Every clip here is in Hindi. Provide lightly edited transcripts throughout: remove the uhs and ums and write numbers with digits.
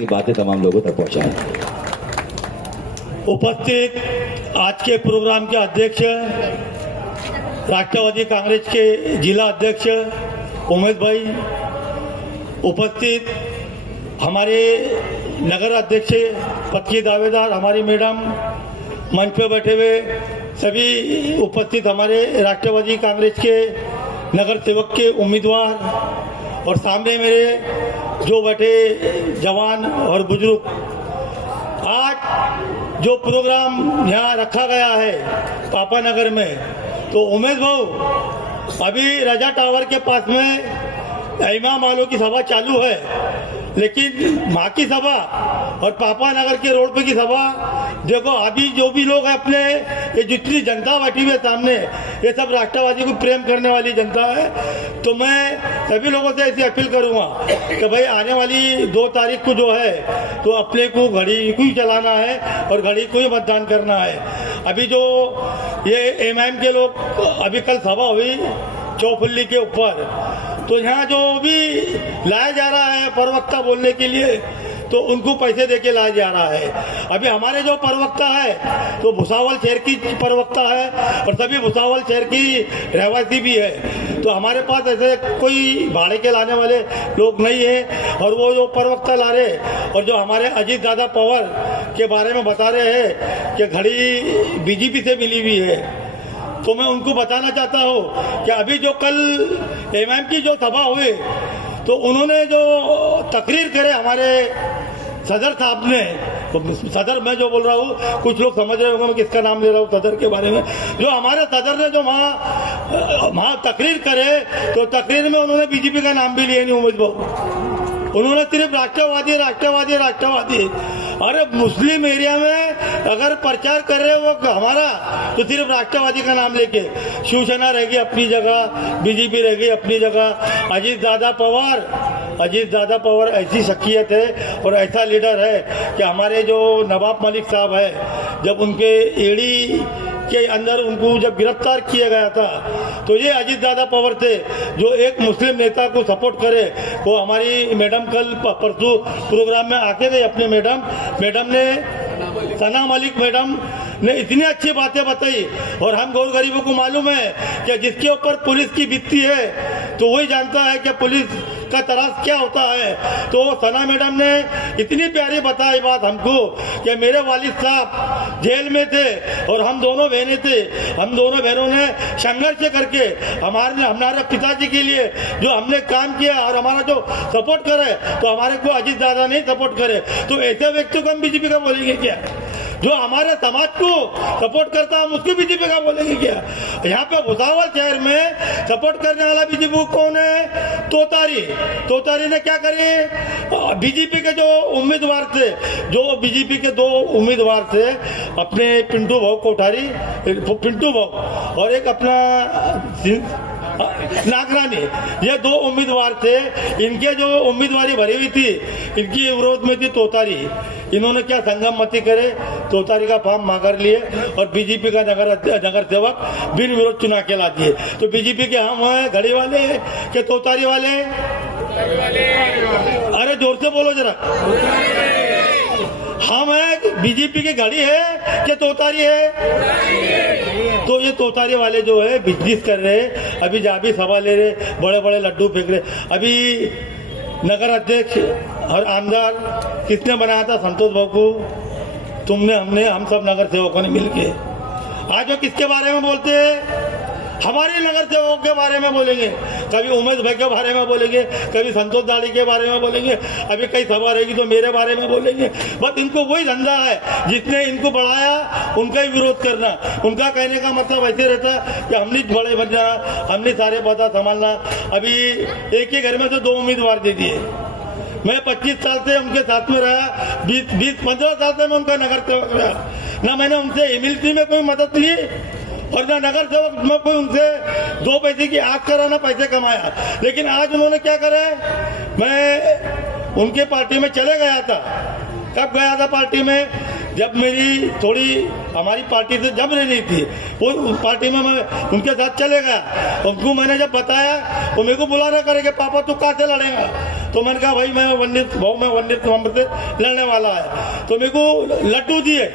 अपनी बातें तमाम लोगों तक पहुंचाएं। उपस्थित आज के प्रोग्राम के अध्यक्ष राष्ट्रवादी कांग्रेस के जिला अध्यक्ष उमेश भाई, उपस्थित हमारे नगर अध्यक्ष पद की दावेदार हमारी मैडम, मंच पे बैठे हुए सभी उपस्थित हमारे राष्ट्रवादी कांग्रेस के नगर सेवक के उम्मीदवार और सामने मेरे जो बैठे जवान और बुजुर्ग, आज जो प्रोग्राम यहाँ रखा गया है पापा नगर में, तो उमेश भाऊ अभी रजा टावर के पास में इमाम वालों की सभा चालू है, लेकिन माँ की सभा और पापा नगर के रोड पे की सभा देखो, अभी जो भी लोग हैं अपने, ये जितनी जनता बैठी हुई है सामने, ये सब राष्ट्रवादी को प्रेम करने वाली जनता है। तो मैं सभी लोगों से ऐसी अपील करूंगा कि भाई आने वाली 2 तारीख को जो है तो अपने को घड़ी को ही चलाना है और घड़ी को ही मतदान करना है। अभी जो ये एमआईएम के लोग, अभी कल सभा हुई चौफुल्ली के ऊपर, तो यहाँ जो भी लाया जा रहा है प्रवक्ता बोलने के लिए, तो उनको पैसे देके लाया जा रहा है। अभी हमारे जो प्रवक्ता है तो भुसावल शहर की प्रवक्ता है और सभी भुसावल शहर की रहवासी भी है, तो हमारे पास ऐसे कोई भाड़े के लाने वाले लोग नहीं है। और वो जो प्रवक्ता ला रहे और जो हमारे अजीत दादा पवार के बारे में बता रहे हैं कि घड़ी बीजेपी से मिली हुई है, तो मैं उनको बताना चाहता हूँ कि अभी जो कल एमआईएम की जो सभा हुई, तो उन्होंने जो तकरीर करे हमारे सदर साहब ने, तो सदर मैं जो बोल रहा हूँ कुछ लोग समझ रहे होंगे मैं किसका नाम ले रहा हूँ सदर के बारे में, जो हमारे सदर ने जो वहाँ तकरीर करे, तो तकरीर में उन्होंने बीजेपी का नाम भी लिया नहीं उमेश बाबू, उन्होंने सिर्फ राष्ट्रवादी राष्ट्रवादी राष्ट्रवादी। अरे मुस्लिम एरिया में अगर प्रचार कर रहे हो हमारा, तो सिर्फ राष्ट्रवादी का नाम लेके, शिवसेना रहेगी अपनी जगह, बीजेपी रहेगी अपनी जगह। अजीत दादा पवार ऐसी शख्सियत है और ऐसा लीडर है कि हमारे जो नवाब मलिक साहब है, जब उनके एड़ी के अंदर उनको जब गिरफ्तार किया गया था, तो ये अजीत दादा पवार थे जो एक मुस्लिम नेता को सपोर्ट करे। वो हमारी मैडम कल परसों प्रोग्राम में आके गए, अपने मैडम ने सना मलिक मैडम ने इतनी अच्छी बातें बताई। और हम गौर गरीबों को मालूम है कि जिसके ऊपर पुलिस की बीतती है तो वही जानता है कि पुलिस का तरास क्या होता है। तो सना मैडम ने इतनी प्यारी बताई बात हमको कि मेरे वालिद साहब जेल में थे और हम दोनों बहनें थे, हम दोनों बहनों ने संघर्ष करके हमारे पिताजी के लिए जो हमने काम किया और हमारा जो सपोर्ट करे, तो हमारे को अजीत दादा नहीं सपोर्ट करे, तो ऐसे व्यक्ति को हम बीजेपी का बोलेंगे क्या? जो हमारे समाज को सपोर्ट करता है हम उसको बीजेपी का बोलेंगे क्या? यहाँ पे भुसावल शहर में सपोर्ट करने वाला बीजेपी कौन है? तोतारी ने क्या करे? बीजेपी के जो उम्मीदवार थे, जो बीजेपी के 2 उम्मीदवार थे, अपने पिंटू भाऊ कोठारी, पिंटू भाऊ और एक अपना नागरानी, ये 2 उम्मीदवार थे। इनके जो उम्मीदवारी भरी हुई थी, इनकी विरोध में थी तोतारी। इन्होंने क्या संगमति करे, तोतारी का फॉर्म मांग लिए और बीजेपी का नगर सेवक बिन विरोध चुना के ला दिए। तो बीजेपी के हम हैं घड़ी वाले के तोतारी वाले? अरे जोर से बोलो जरा, हम हैं बीजेपी की घड़ी है कि तोतारी है? तो ये तोतारी वाले जो है बिजनेस कर रहे, अभी जहाँ भी सभा ले रहे, बड़े बड़े लड्डू फेंक रहे। अभी नगर अध्यक्ष और आमदार किसने बनाया था? संतोष भाऊ को, तुमने, हमने, हम सब नगर सेवकों ने मिलके। आज वो किसके बारे में बोलते हैं? हमारे नगर सेवकों के बारे में बोलेंगे, कभी उमेश भाई के बारे में बोलेंगे, कभी संतोष दाड़ी के बारे में बोलेंगे, अभी कई सभा रहेगी तो मेरे बारे में बोलेंगे। बस इनको वही धंधा है, जिसने इनको बढ़ाया उनका ही विरोध करना। उनका कहने का मतलब ऐसे रहता है कि हमने बड़े बन जाना, हमने सारे पता संभालना। अभी एक ही घर में तो 2 उम्मीदवार दे दिए। मैं 25 साल से उनके साथ में रहा, 20-15 साल से मैं उनका नगर सेवक रहा, ना मैंने उनसे एमएलसी में कोई मदद ली और ना नगर सेवक में कोई उनसे 2 पैसे की आग करा, ना पैसे कमाया। लेकिन आज उन्होंने क्या करा? मैं उनके पार्टी में चले गया था। कब गया था पार्टी में? जब मेरी थोड़ी हमारी पार्टी से जम रही थी, वो पार्टी में मैं उनके साथ चले गया। उनको मैंने जब बताया तो मेरे को बुलाना करे कि पापा तू कहाँ से लड़ेगा? तो मैंने कहा भाई मैं वन्य नंबर से लड़ने वाला है, तो मेरे को लड्डू दिए।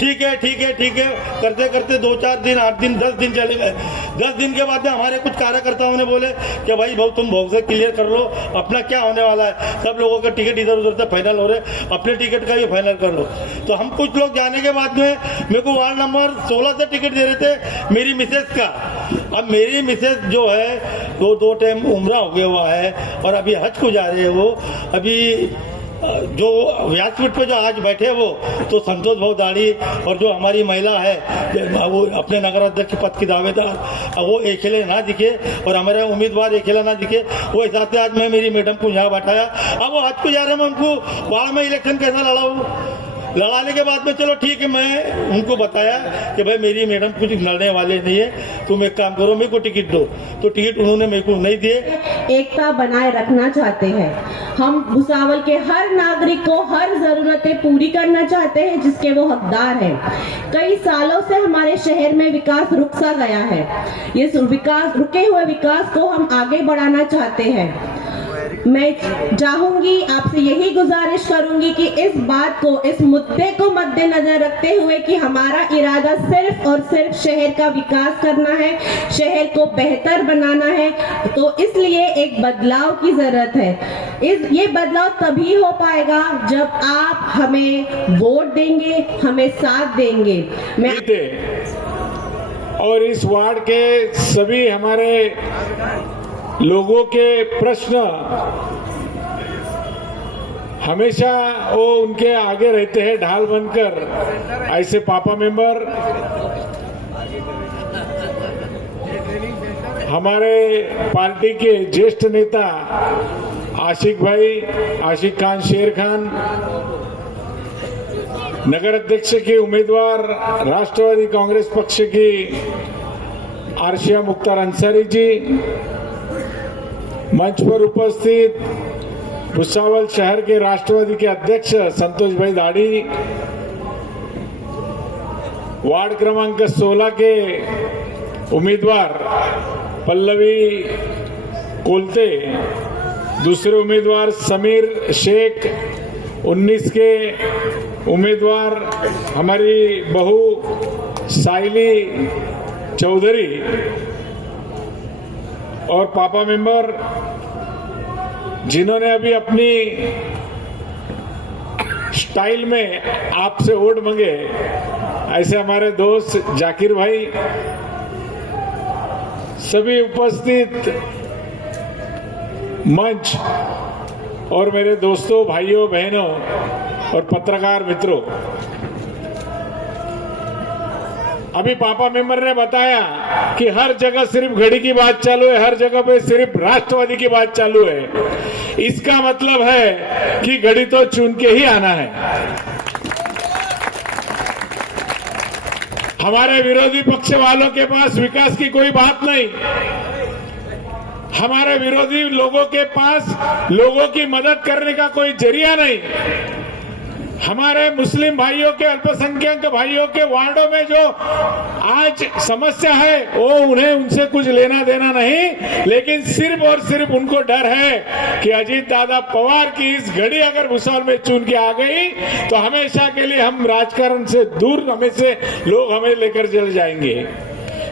ठीक है ठीक है ठीक है करते करते 2-4 दिन 8 दिन 10 दिन चले गए। 10 दिन के बाद में हमारे कुछ कार्यकर्ताओं ने बोले कि भाई भाऊ तुम भाव से क्लियर कर लो, अपना क्या होने वाला है, सब लोगों के टिकट इधर उधर से फाइनल हो रहे, अपने टिकट का भी फाइनल कर लो। तो हम कुछ लोग जाने के बाद में मेरे को वार्ड नंबर 16 से टिकट दे रहे थे मेरी मिसेज का। अब मेरी मिसेज जो है वो 2 टाइम उम्र हो गया हुआ है और अभी हज को जा रहे हैं। वो अभी जो व्यासपीठ पे जो आज बैठे वो तो संतोष भाऊ दाढ़ी और जो हमारी महिला है वो अपने नगर अध्यक्ष पद की दावेदार, वो अकेले ना दिखे और हमारे उम्मीदवार अकेला ना दिखे, वो हिसाब से आज मैं मेरी मैडम को यहाँ बैठाया। अब वो आज को जा रहे मैं उनको वार्ड में इलेक्शन कैसा लड़ाऊँ, लड़ाने के बाद में चलो ठीक है मैं उनको बताया कि भाई मेरी मैडम कुछ लड़ने वाले नहीं है, तुम एक काम करो मेरे को टिकट दो। तो टिकट उन्होंने मेरे को नहीं दिए। एकता बनाए रखना चाहते हैं। हम भुसावल के हर नागरिक को हर जरूरतें पूरी करना चाहते हैं जिसके वो हकदार हैं। कई सालों से हमारे शहर में विकास रुक सा गया है। ये रुके हुए विकास को हम आगे बढ़ाना चाहते हैं। मैं चाहूंगी आपसे यही गुजारिश करूंगी कि इस बात को, इस मुद्दे को मद्देनजर रखते हुए कि हमारा इरादा सिर्फ और सिर्फ शहर का विकास करना है, शहर को बेहतर बनाना है, तो इसलिए एक बदलाव की जरूरत है। ये बदलाव तभी हो पाएगा जब आप हमें वोट देंगे, हमें साथ देंगे। और इस वार्ड के सभी हमारे लोगों के प्रश्न हमेशा वो उनके आगे रहते हैं ढाल बनकर। ऐसे पापा मेंबर हमारे पार्टी के ज्येष्ठ नेता आशिक भाई, आशिक खान शेर खान, नगर अध्यक्ष के उम्मीदवार राष्ट्रवादी कांग्रेस पक्ष की आरशिया मुख्तार अंसारी जी, मंच पर उपस्थित भुसावल शहर के राष्ट्रवादी के अध्यक्ष संतोष भाई दाढ़ी, वार्ड क्रमांक 16 के उम्मीदवार पल्लवी कोलते, दूसरे उम्मीदवार समीर शेख, 19 के उम्मीदवार हमारी बहू साइली चौधरी और पापा मेंबर जिन्होंने अभी अपनी स्टाइल में आपसे वोट मांगे, ऐसे हमारे दोस्त जाकिर भाई, सभी उपस्थित मंच और मेरे दोस्तों, भाइयों, बहनों और पत्रकार मित्रों, अभी पापा मेंबर ने बताया कि हर जगह सिर्फ घड़ी की बात चालू है, हर जगह पे सिर्फ राष्ट्रवादी की बात चालू है। इसका मतलब है कि घड़ी तो चुन के ही आना है। हमारे विरोधी पक्ष वालों के पास विकास की कोई बात नहीं। हमारे विरोधी लोगों के पास लोगों की मदद करने का कोई जरिया नहीं। हमारे मुस्लिम भाइयों के, अल्पसंख्यक भाइयों के वार्डों में जो आज समस्या है वो उन्हें उनसे कुछ लेना देना नहीं, लेकिन सिर्फ और सिर्फ उनको डर है कि अजीत दादा पवार की इस घड़ी अगर भुसावल में चुन के आ गई तो हमेशा के लिए हम राजकारण से दूर, हमें से लोग हमें लेकर चले जाएंगे,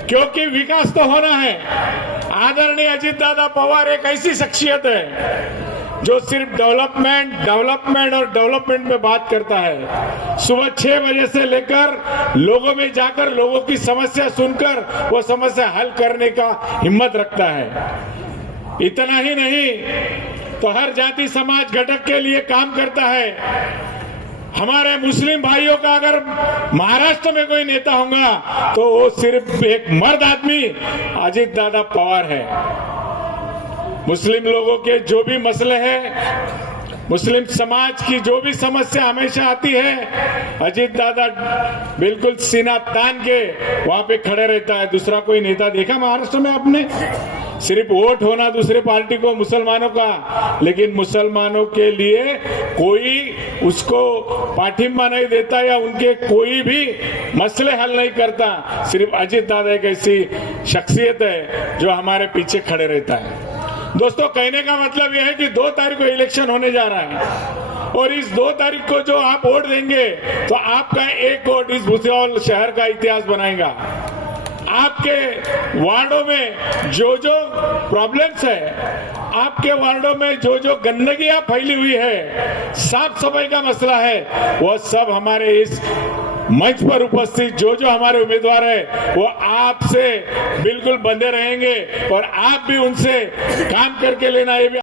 क्योंकि विकास तो होना है। आदरणीय अजीत दादा पवार एक ऐसी शख्सियत है जो सिर्फ डेवलपमेंट और डेवलपमेंट में बात करता है। सुबह 6 बजे से लेकर लोगों में जाकर लोगों की समस्या सुनकर वो समस्या हल करने का हिम्मत रखता है। इतना ही नहीं तो हर जाति समाज घटक के लिए काम करता है। हमारे मुस्लिम भाइयों का अगर महाराष्ट्र में कोई नेता होगा तो वो सिर्फ एक मर्द आदमी अजीत दादा पवार है। मुस्लिम लोगों के जो भी मसले हैं, मुस्लिम समाज की जो भी समस्या हमेशा आती है, अजीत दादा बिल्कुल सीना तान के वहां पे खड़े रहता है। दूसरा कोई नेता देखा महाराष्ट्र में आपने? सिर्फ वोट होना दूसरे पार्टी को, मुसलमानों का, लेकिन मुसलमानों के लिए कोई उसको पाठिंबा नहीं देता या उनके कोई भी मसले हल नहीं करता। सिर्फ अजीत दादा एक ऐसी शख्सियत है जो हमारे पीछे खड़े रहता है। दोस्तों, कहने का मतलब यह है कि 2 तारीख को इलेक्शन होने जा रहा है और इस 2 तारीख को जो आप वोट देंगे तो आपका एक वोट इस भुसावल शहर का इतिहास बनाएगा। आपके वार्डों में जो जो प्रॉब्लम्स है, आपके वार्डों में जो जो गंदगियां फैली हुई है, साफ सफाई का मसला है, वो सब हमारे इस मंच पर उपस्थित जो जो हमारे उम्मीदवार है वो आपसे बिल्कुल बंधे रहेंगे और आप भी उनसे काम करके लेना, ये भी